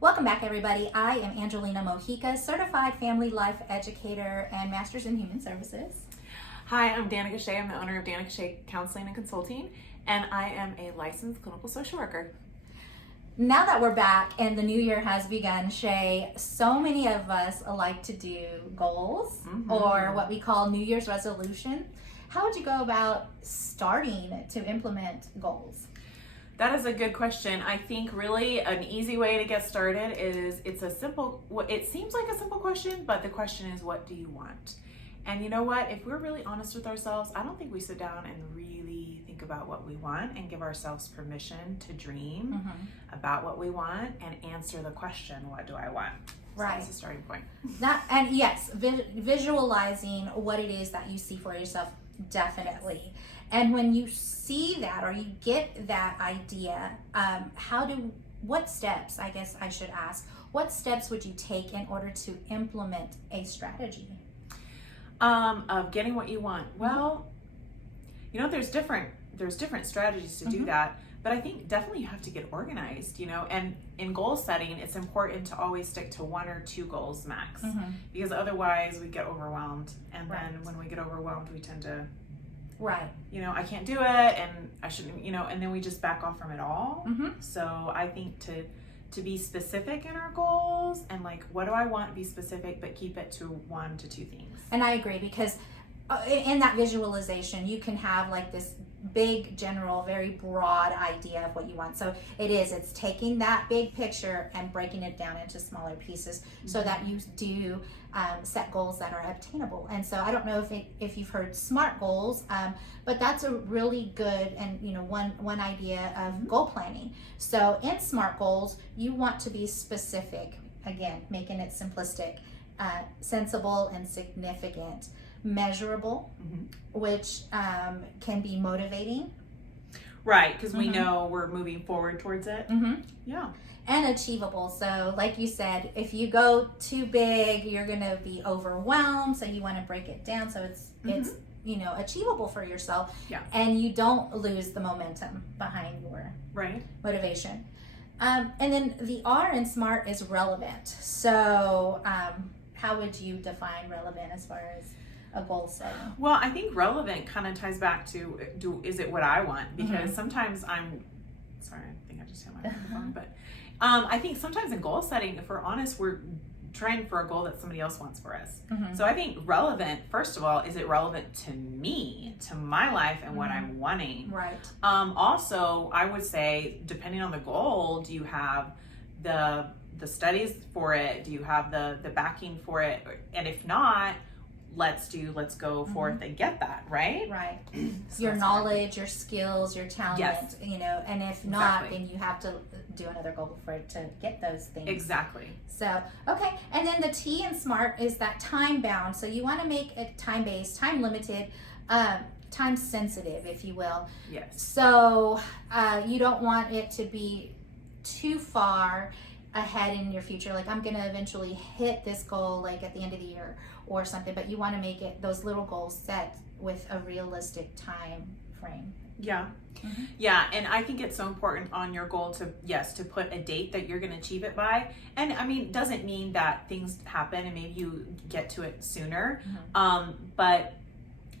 Welcome back, everybody. I am Angelina Mojica, certified family life educator and master's in human services. Hi, I'm Danica Shea. I'm the owner of Danica Shea Counseling and Consulting, and I am a licensed clinical social worker. Now that we're back and the new year has begun, Shay, so many of us like to do goals or what we call New Year's resolution. How would you go about starting to implement goals? That is a good question. I think really an easy way to get started is it seems like a simple question, but the question is, what do you want? And you know what? If we're really honest with ourselves, I don't think we sit down and really think about what we want and give ourselves permission to dream about what we want and answer the question, what do I want? So Right. that's the starting point. Visualizing what it is that you see for yourself, definitely. And when you see that or you get that idea, what steps, I guess I should ask, what steps would you take in order to implement a strategy? Of getting what you want. Well, you know, there's different strategies to do that, but I think definitely you have to get organized, you know, and in goal setting, it's important to always stick to 1 or 2 goals max, because otherwise we get overwhelmed. And then when we get overwhelmed, we tend to, you know, I can't do it and I shouldn't, you know, and then we just back off from it all. So I think to be specific in our goals and like, what do I want, be specific, but keep it to 1 to 2 things. And I agree, because in that visualization, you can have like this big, general, very broad idea of what you want. So it's taking that big picture and breaking it down into smaller pieces so that you do set goals that are obtainable. And so I don't know if you've heard SMART goals, but that's a really good and, you know, one idea of goal planning. So in SMART goals, you want to be specific, again, making it simplistic, sensible and significant, measurable, which can be motivating. Right, because we know we're moving forward towards it. Yeah. And achievable. So like you said, if you go too big, you're going to be overwhelmed. So you want to break it down so it's you know, achievable for yourself. Yeah. And you don't lose the momentum behind your motivation. And then the R in SMART is relevant. So how would you define relevant as far as a goal setting? Well, I think relevant kind of ties back to is it what I want? Because sometimes I think I just hit my microphone, but I think sometimes in goal setting, if we're honest, we're trying for a goal that somebody else wants for us. So I think relevant, first of all, is it relevant to me, to my life and what I'm wanting? Right. Also, I would say, depending on the goal, do you have the studies for it? Do you have the backing for it? And if not, let's go forth and get that, right? Right. So Your knowledge, your skills, your talent, you know, and if not, then you have to do another goal for it to get those things. Exactly. So, okay. And then the T in SMART is that time bound. So you want to make it time-based, time-limited, time-sensitive, if you will. Yes. So you don't want it to be too far ahead in your future, like I'm gonna eventually hit this goal like at the end of the year or something, but you want to make it those little goals set with a realistic time frame. Yeah. Yeah, and I think it's so important on your goal to put a date that you're going to achieve it by. And I mean, doesn't mean that things happen and maybe you get to it sooner. But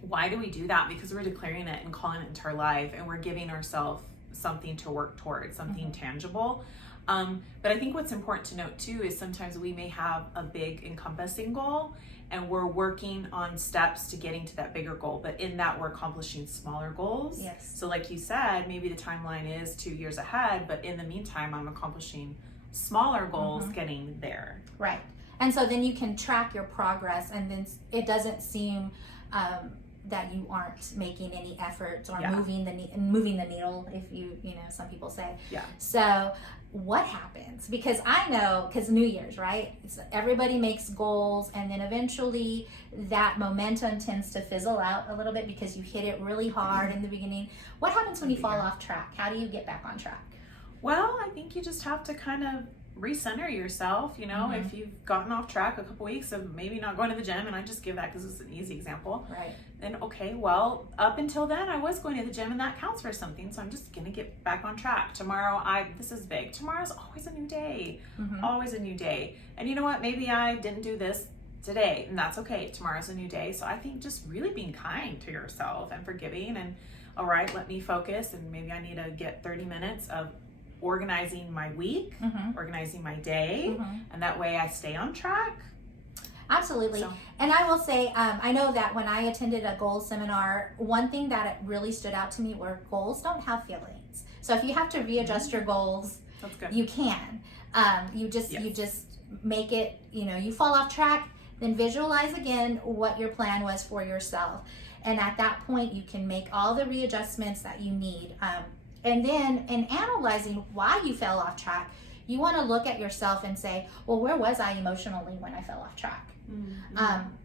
why do we do that? Because we're declaring it and calling it into our life, and we're giving ourselves something to work towards, something tangible. But I think what's important to note too is sometimes we may have a big encompassing goal and we're working on steps to getting to that bigger goal, but in that we're accomplishing smaller goals. Yes. So like you said, maybe the timeline is 2 years ahead, but in the meantime, I'm accomplishing smaller goals getting there. Right. And so then you can track your progress, and then it doesn't seem that you aren't making any efforts or moving the needle, if you know, some people say. Yeah. So what happens? Because I know, because New Year's, right? Everybody makes goals, and then eventually that momentum tends to fizzle out a little bit because you hit it really hard in the beginning. What happens when you fall off track? How do you get back on track? Well, I think you just have to kind of recenter yourself. If you've gotten off track a couple weeks of maybe not going to the gym, and I just give that because it's an easy example, right? Then okay, well, up until then I was going to the gym and that counts for something, so I'm just gonna get back on track. Tomorrow, this is big, tomorrow's always a new day. Always a new day. And you know what, maybe I didn't do this today, and that's okay. Tomorrow's a new day. So I think just really being kind to yourself and forgiving, and all right, let me focus, and maybe I need to get 30 minutes of organizing my week, organizing my day, and that way I stay on track. Absolutely. So. And I will say, I know that when I attended a goals seminar, one thing that really stood out to me were goals don't have feelings. So if you have to readjust your goals, that's good. You can. You just make it, you fall off track, then visualize again what your plan was for yourself. And at that point, you can make all the readjustments that you need. And then in analyzing why you fell off track, you want to look at yourself and say, well, where was I emotionally when I fell off track?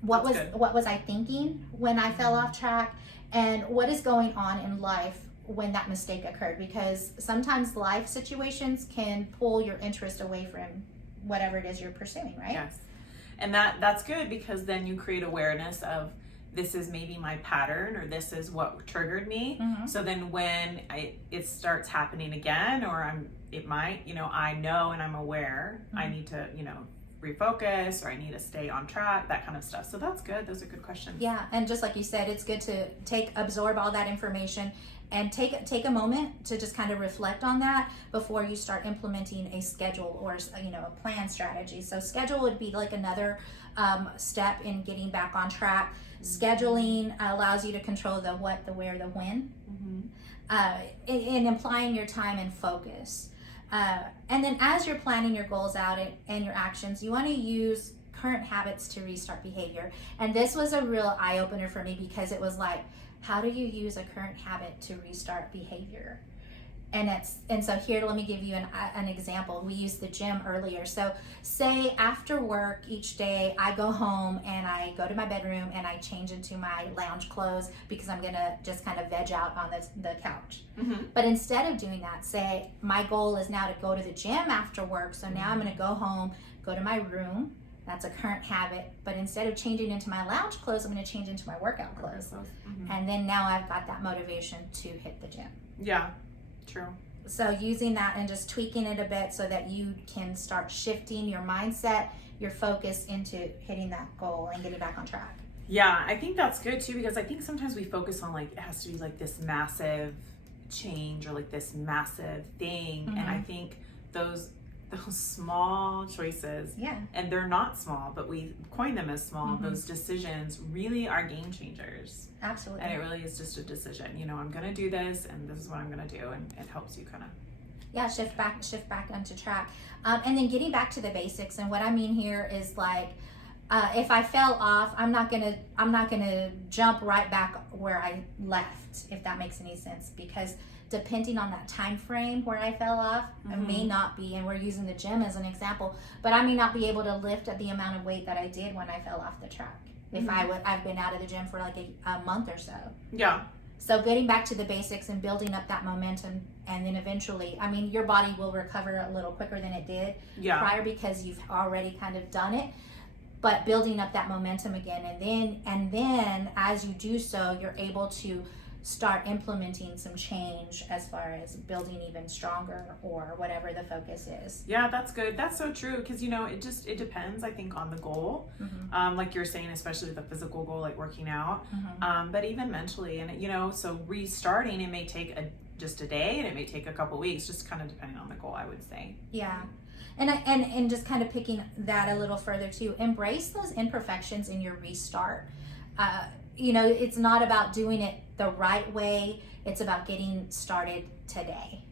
What was I thinking when I fell off track? And what is going on in life when that mistake occurred? Because sometimes life situations can pull your interest away from whatever it is you're pursuing, right? Yes. And that's good, because then you create awareness of, this is maybe my pattern, or this is what triggered me. So then when it starts happening again, or I know and I'm aware, I need to, refocus, or I need to stay on track, that kind of stuff. So that's good. Those are good questions. Yeah. And just like you said, it's good to absorb all that information and take a moment to just kind of reflect on that before you start implementing a schedule or a plan strategy. So schedule would be like another step in getting back on track. Scheduling allows you to control the what, the where, the when, in applying your time and focus. And then as you're planning your goals out and your actions, you want to use current habits to restart behavior. And this was a real eye-opener for me, because it was like, how do you use a current habit to restart behavior? And so here, let me give you an example. We used the gym earlier. So say after work each day, I go home and I go to my bedroom and I change into my lounge clothes because I'm gonna just kind of veg out on the couch. But instead of doing that, say my goal is now to go to the gym after work. So now I'm gonna go home, go to my room. That's a current habit. But instead of changing into my lounge clothes, I'm gonna change into my workout clothes. And then now I've got that motivation to hit the gym. Yeah. True. So using that and just tweaking it a bit so that you can start shifting your mindset, your focus into hitting that goal and getting back on track. Yeah, I think that's good too, because I think sometimes we focus on it has to be like this massive change or like this massive thing. And I think those small choices, and they're not small, but we coin them as small, those decisions really are game changers. Absolutely. And it really is just a decision. I'm going to do this, and this is what I'm going to do, and it helps you kind of shift back onto track. And then getting back to the basics. And what I mean here is like, if I fell off, I'm not gonna jump right back where I left, if that makes any sense, because depending on that time frame where I fell off, I may not be, and we're using the gym as an example, but I may not be able to lift at the amount of weight that I did when I fell off the track. If I've been out of the gym for like a month or so. Yeah. So getting back to the basics and building up that momentum, and then eventually, your body will recover a little quicker than it did prior, because you've already kind of done it. But building up that momentum again, and then as you do so, you're able to start implementing some change as far as building even stronger, or whatever the focus is. Yeah, that's good. That's so true, because it depends, I think, on the goal. Like you're saying, especially with the physical goal, like working out, but even mentally, and so restarting, it may take just a day, and it may take a couple weeks, just kind of depending on the goal, I would say. Yeah. And just kind of picking that a little further too, embrace those imperfections in your restart. It's not about doing it the right way. It's about getting started today.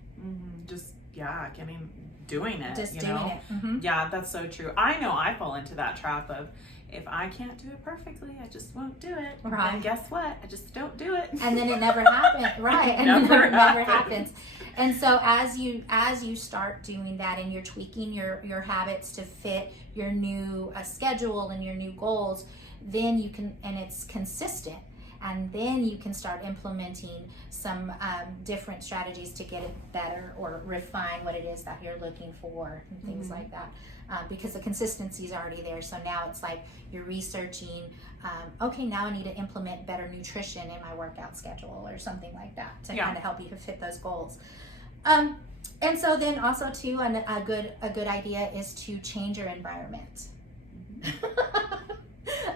Doing it. Just doing it. Yeah, that's so true. I know I fall into that trap of, if I can't do it perfectly, I just won't do it. Right. And guess what? I just don't do it. And then it never happens. Right. And it never happens. And so as you start doing that, and you're tweaking your habits to fit your new schedule and your new goals, then you can, and it's consistent. and then you can start implementing some different strategies to get it better or refine what it is that you're looking for and things like that. Because the consistency is already there. So now it's like you're researching, okay, now I need to implement better nutrition in my workout schedule or something like that to kind of help you to fit those goals. And so then also too, a good idea is to change your environment.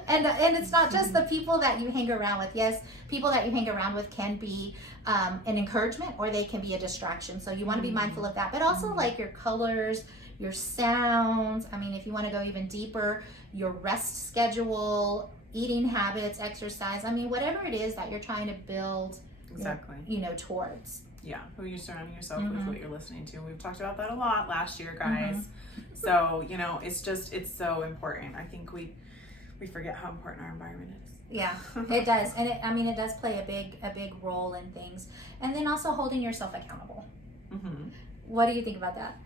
And it's not just the people that you hang around with. Yes, people that you hang around with can be an encouragement or they can be a distraction. So you want to be mindful of that, but also like your colors, your sounds. I mean, if you want to go even deeper, your rest schedule, eating habits, exercise. I mean, whatever it is that you're trying to build, towards. Yeah, who you're surrounding yourself with, what you're listening to. We've talked about that a lot last year, guys. So, it's so important. I think we forget how important our environment is. Yeah, it does. And it does play a big role in things. And then also holding yourself accountable. What do you think about that?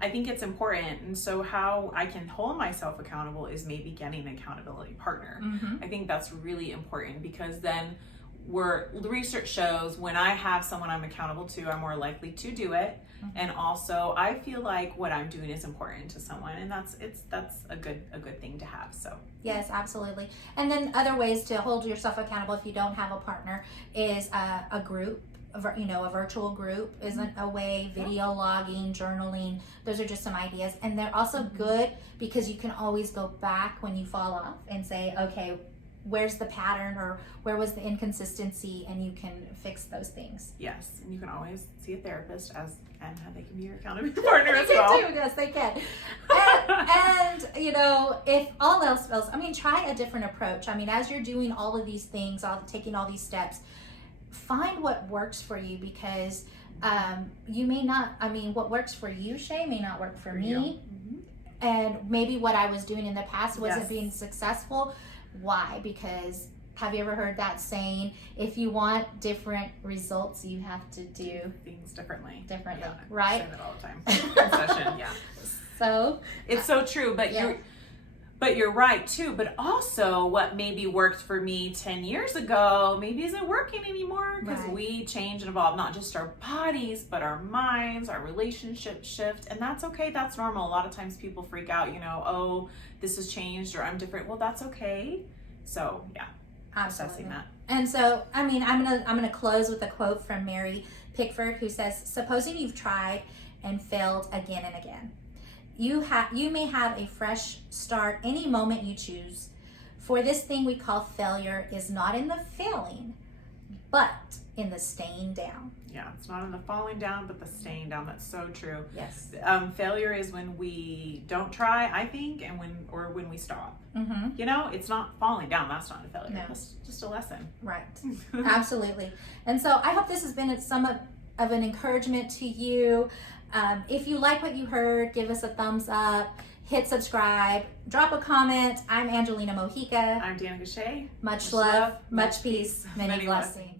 I think it's important. And so how I can hold myself accountable is maybe getting an accountability partner. I think that's really important, because then the research shows when I have someone I'm accountable to, I'm more likely to do it. And also I feel like what I'm doing is important to someone, and that's a good thing to have. So yes, absolutely. And then other ways to hold yourself accountable if you don't have a partner is a group. A virtual group isn't a way. Video logging, journaling, those are just some ideas. And they're also good because you can always go back when you fall off and say, okay, where's the pattern or where was the inconsistency, and you can fix those things. Yes, and you can always see a therapist and they can be your accountability partner as well. Yes, they can. And if all else fails, try a different approach. As you're doing all of these things, taking all these steps, find what works for you, because you may not, what works for you, Shay, may not work for me. And maybe what I was doing in the past wasn't being successful. Why? Because have you ever heard that saying, if you want different results, you have to do things differently. Yeah, right? I say that all the time in session. Yeah. So it's so true, but you're right too. But also, what maybe worked for me 10 years ago maybe isn't working anymore, because we change and evolve, not just our bodies, but our minds, our relationships shift, and that's okay. That's normal. A lot of times people freak out, oh, this has changed or I'm different. Well, that's okay. So yeah, assessing that. And so, I'm gonna close with a quote from Mary Pickford, who says, "Supposing you've tried and failed again and again. You may have a fresh start any moment you choose. For this thing we call failure is not in the failing, but in the staying down." Yeah, it's not in the falling down, but the staying down. That's so true. Yes. Failure is when we don't try, I think, and when we stop. It's not falling down. That's not a failure. No. That's just a lesson. Right. Absolutely. And so I hope this has been some of an encouragement to you. If you like what you heard, give us a thumbs up, hit subscribe, drop a comment. I'm Angelina Mojica. I'm Danica Shea. Much love, much peace, many blessings.